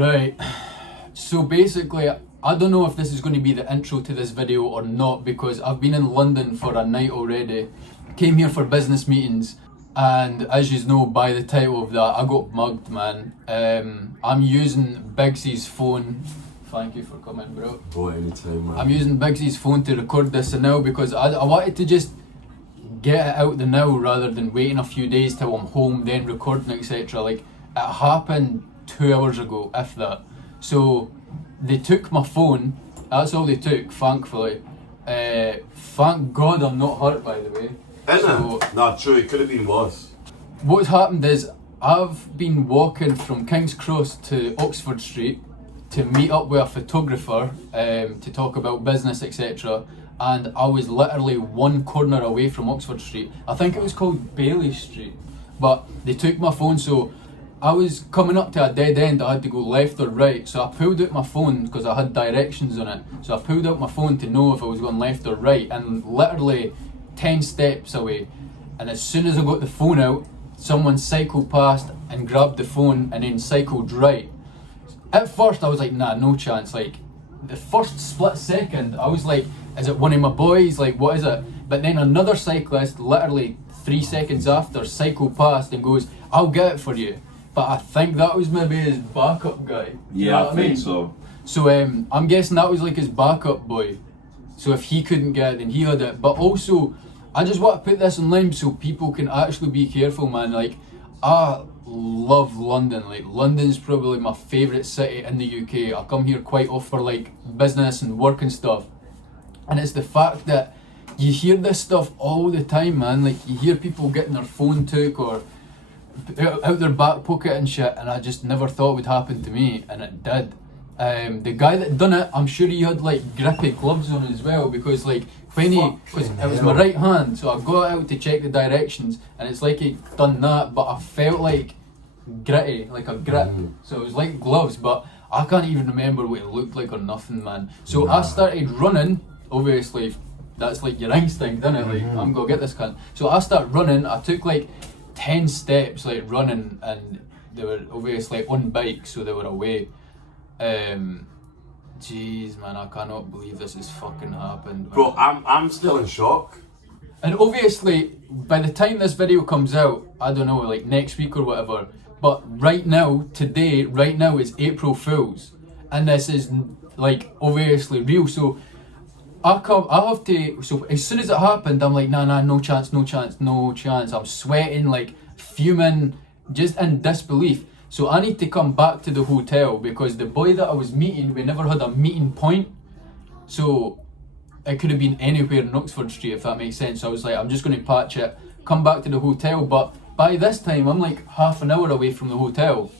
Right, so basically, I don't know if this is going to be the intro to this video or not, because I've been in London for a night already. Came here for business meetings, and as you know by the title of that, I got mugged, man. I'm using Biggsy's phone. Thank you for coming, bro. Bro, anytime, man. I'm using Biggsy's phone to record this now because I wanted to just get it out the now rather than waiting a few days till I'm home, then recording, etc. Like, it happened 2 hours ago, if that. So they took my phone. That's all they took, thankfully. Thank God I'm not hurt, by the way. Isn't it? Nah, true, it could have been worse. What's happened is I've been walking from King's Cross to Oxford Street to meet up with a photographer to talk about business, etc. And I was literally one corner away from Oxford Street. I think it was called Bailey Street. But they took my phone, so I was coming up to a dead end. I had to go left or right. So I pulled out my phone because I had directions on it. So I pulled out my phone to know if I was going left or right, and literally 10 steps away. And as soon as I got the phone out, someone cycled past and grabbed the phone and then cycled right. At first I was like, nah, no chance. Like, the first split second I was like, is it one of my boys? Like, what is it? But then another cyclist, literally 3 seconds after, cycled past and goes, I'll get it for you. But I think that was maybe his backup guy. Yeah, I think so. So I'm guessing that was like his backup boy. So if he couldn't get it, then he had it. But also, I just want to put this online so people can actually be careful, man. Like, I love London. Like, London's probably my favourite city in the UK. I come here quite often for like business and work and stuff. And it's the fact that you hear this stuff all the time, man. Like, you hear people getting their phone took or out their back pocket and shit, and I just never thought it would happen to me, and it did. The guy that done it, I'm sure he had like grippy gloves on as well, because like when because it was my right hand, so I got out to check the directions, and it's like he done that, but I felt like gritty, like a grip. So it was like gloves, but I can't even remember what it looked like or nothing, man. So I started running. Obviously, that's like your instinct, isn't it? Like, I'm gonna get this cunt. So I start running. I took like 10 steps, like running, and they were obviously on bike, so they were away. Jeez, man, I cannot believe this has fucking happened, man. Bro, I'm still in shock. And obviously, by the time this video comes out, I don't know, like next week or whatever, but right now, today, right now is April Fool's, and this is like obviously real. So I have to, so as soon as it happened, I'm like, nah, no chance. I'm sweating, like fuming, just in disbelief. So I need to come back to the hotel because the boy that I was meeting, we never had a meeting point. So it could have been anywhere in Oxford Street, if that makes sense. So I was like, I'm just going to patch it, come back to the hotel. But by this time, I'm like half an hour away from the hotel.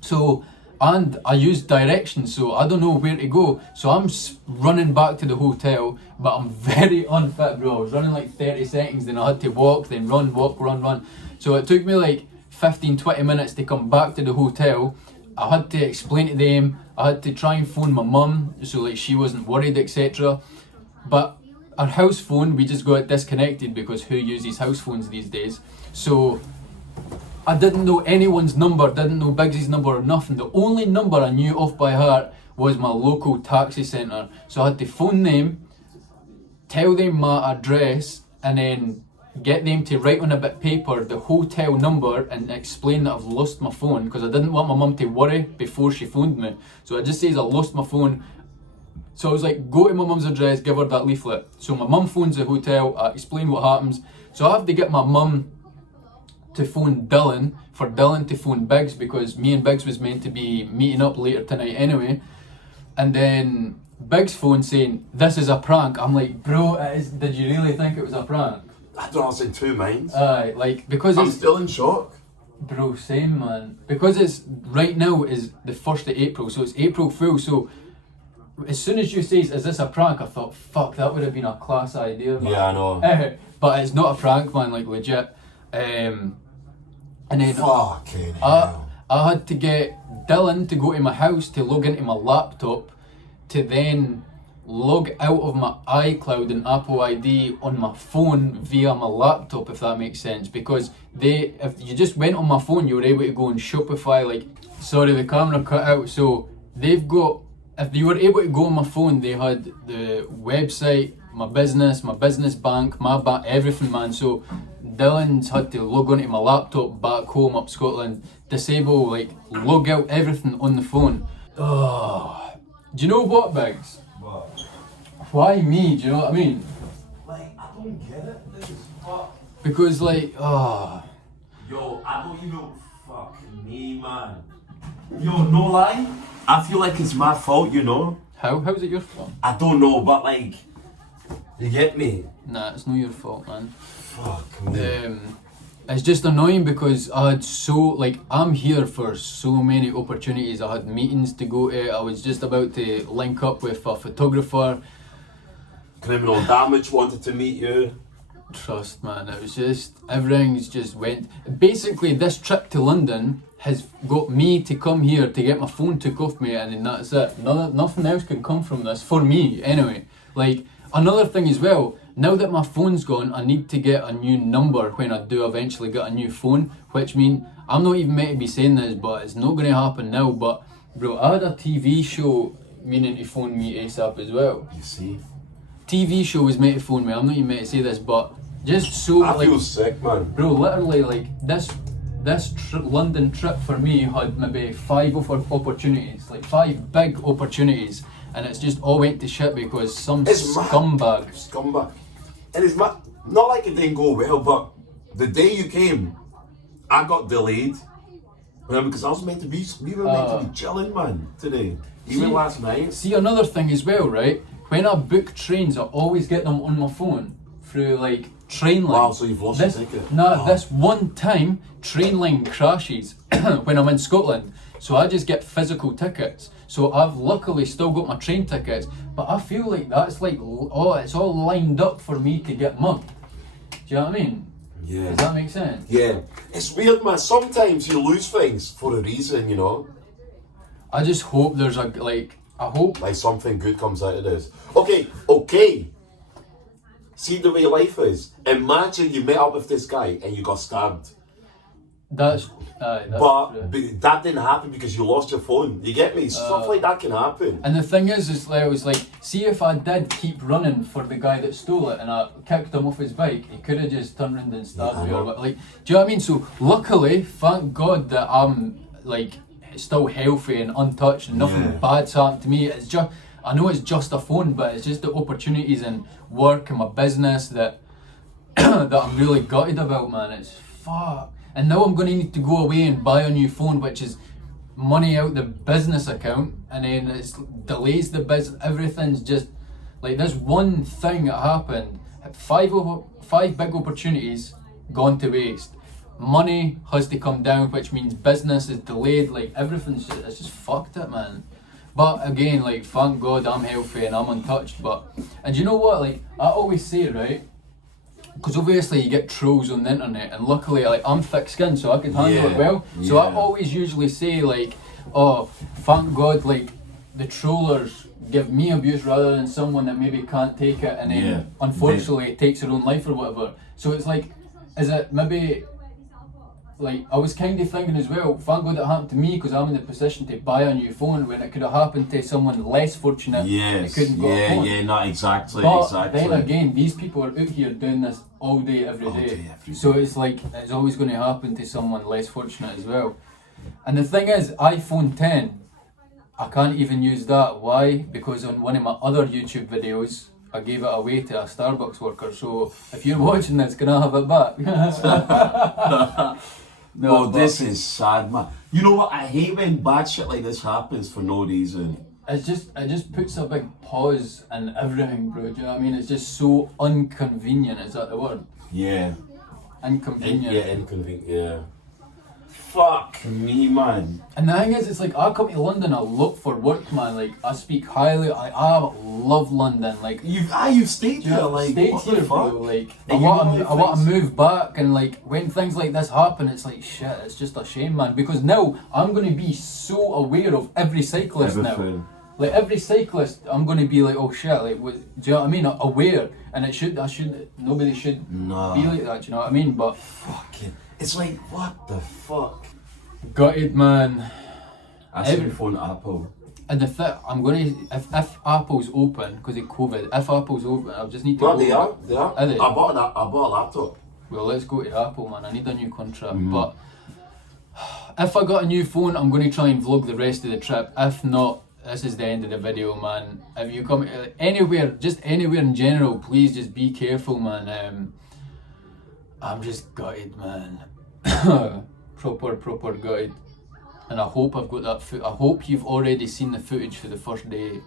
So, and I used directions, so I don't know where to go. So I'm running back to the hotel, but I'm very unfit, bro. I was running like 30 seconds, then I had to walk, then run, walk, run. So it took me like 15-20 minutes to come back to the hotel. I had to explain to them, I had to try and phone my mum, so like she wasn't worried, etc. But our house phone, we just got it disconnected because who uses house phones these days? So I didn't know anyone's number, didn't know Biggsy's number or nothing. The only number I knew off by heart was my local taxi centre. So I had to phone them, tell them my address, and then get them to write on a bit of paper the hotel number and explain that I've lost my phone, because I didn't want my mum to worry before she phoned me. So it just says I lost my phone. So I was like, go to my mum's address, give her that leaflet. So my mum phones the hotel, I explain what happens. So I have to get my mum to phone Dylan, for Dylan to phone Biggs, because me and Biggs was meant to be meeting up later tonight anyway. And then Biggs phone saying, this is a prank. I'm like, bro, did you really think it was a prank? I don't know, I was in two minds. Like, because I'm still in shock. Bro, same, man. Because it's, right now is the 1st of April, so it's April Fool. So as soon as you say, is this a prank, I thought, fuck, that would have been a class idea, man. Yeah, I know. But it's not a prank, man, like legit. And then fucking hell. I had to get Dylan to go to my house to log into my laptop, to then log out of my iCloud and Apple ID on my phone via my laptop, if that makes sense. Because if you just went on my phone, you were able to go on Shopify, like Sorry, the camera cut out. So they've got, if you were able to go on my phone, they had the website, my business bank, my bank, everything, man. So Dylan's had to log onto my laptop back home up Scotland, disable, like, log out everything on the phone. Oh, do you know what, Biggs? What? Why me? Do you know what I mean? Like, I don't get it. This is fuck. Because, like, oh. Yo, I don't even. Fuck me, man. Yo, no lie. I feel like it's my fault, you know? How's it your fault? I don't know, but like. You get me? Nah, it's not your fault, man. Fuck me. It's just annoying because I had I'm here for so many opportunities. I had meetings to go to. I was just about to link up with a photographer. Criminal Damage wanted to meet you. Trust, man, it was just, everything's just went. Basically, this trip to London has got me to come here to get my phone took off me, and then that's it. Nothing else can come from this, for me, anyway. Like, another thing as well, now that my phone's gone, I need to get a new number when I do eventually get a new phone, which means, I'm not even meant to be saying this, but it's not going to happen now, but, bro, I had a TV show meaning to phone me ASAP as well. You see? TV show was meant to phone me, I'm not even meant to say this, but just so, I like, feel sick, man. bro, literally, like, this London trip for me had maybe 5 opportunities, like 5 big opportunities, and it's just all went to shit because some scumbag. Scumbag. And it's not like it didn't go well, but the day you came, I got delayed. Because I was meant to be, we were meant to be chilling, man, today. Even last night. See, another thing as well, right? When I book trains, I always get them on my phone through, like, Trainline. Wow, so you've lost your ticket. No, this one time, Trainline crashes when I'm in Scotland. So I just get physical tickets. So I've luckily still got my train tickets, but I feel like that's like, oh, it's all lined up for me to get mugged. Do you know what I mean? Yeah. Does that make sense? Yeah. It's weird, man. Sometimes you lose things for a reason, you know? I just hope there's I hope. Like something good comes out of this. Okay. See the way life is. Imagine you met up with this guy and you got stabbed. That's but that didn't happen because you lost your phone. You get me? Stuff like that can happen. And the thing is like, I was like, see if I did keep running for the guy that stole it and I kicked him off his bike, he could have just turned around and stabbed me. Or, like, do you know what I mean? So luckily, thank God that I'm like still healthy and untouched and nothing bad's happened to me. It's just, I know it's just a phone, but it's just the opportunities in work and my business that that I'm really gutted about, man. It's fuck. And now I'm going to need to go away and buy a new phone, which is money out the business account, and then it delays the business. Everything's just like this one thing that happened. 5 big opportunities gone to waste. Money has to come down, which means business is delayed. Like everything's just, it's just fucked it, man. But again, like, thank God I'm healthy and I'm untouched. And you know what? Like, I always say, right? Because obviously you get trolls on the internet, and luckily, like, I'm thick-skinned, so I can handle it well. So I always usually say, like, oh, thank God, like, the trollers give me abuse rather than someone that maybe can't take it and then unfortunately takes their own life or whatever. So it's like, is it maybe, like, I was kind of thinking as well, thank God it happened to me because I'm in the position to buy a new phone when it could have happened to someone less fortunate that couldn't get a phone. Yeah, not exactly, But then again, these people are out here doing this all day, every day. So it's like, it's always going to happen to someone less fortunate as well. And the thing is, iPhone 10, I can't even use that. Why? Because on one of my other YouTube videos, I gave it away to a Starbucks worker. So if you're watching this, can I have it back? No, this is sad, man. You know what? I hate when bad shit like this happens for no reason. It just puts a big pause in everything, bro. Do you know what I mean? It's just so inconvenient. Is that the word? Yeah. Inconvenient. Inconvenient. Yeah. Fuck me, man. And the thing is, it's like, I come to London, I look for work, man. Like, I speak highly, I love London. Like, you've stayed here, like, stayed what here, the fuck? bro. Like, I want to move back, and like, when things like this happen, it's like, shit, it's just a shame, man. Because now, I'm going to be so aware of every cyclist now. Like, every cyclist, I'm going to be like, oh shit, like, do you know what I mean? Aware. And nobody should be like that, do you know what I mean? But fucking, it's like, what the fuck? Gutted, man. I see the phone Apple. And I'm gonna if Apple's open because of COVID. If Apple's open, I just need to. Well, go. they are. Are they? I bought a laptop. Well, let's go to Apple, man. I need a new contract. But if I got a new phone, I'm going to try and vlog the rest of the trip. If not, this is the end of the video, man. If you come anywhere, just anywhere in general, please just be careful, man. I'm just gutted, man. proper gutted. And I hope I've got that I hope you've already seen the footage for the first day.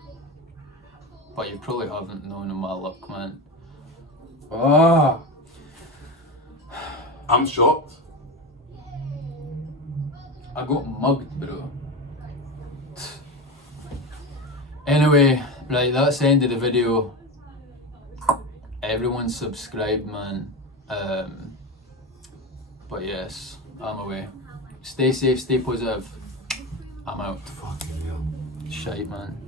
But you probably haven't, known my luck, man. Ah. I'm shocked. I got mugged, bro. Anyway, right, that's the end of the video. Everyone subscribe, man. But yes, I'm away. Stay safe, stay positive. I'm out. Fucking hell. Shite, man.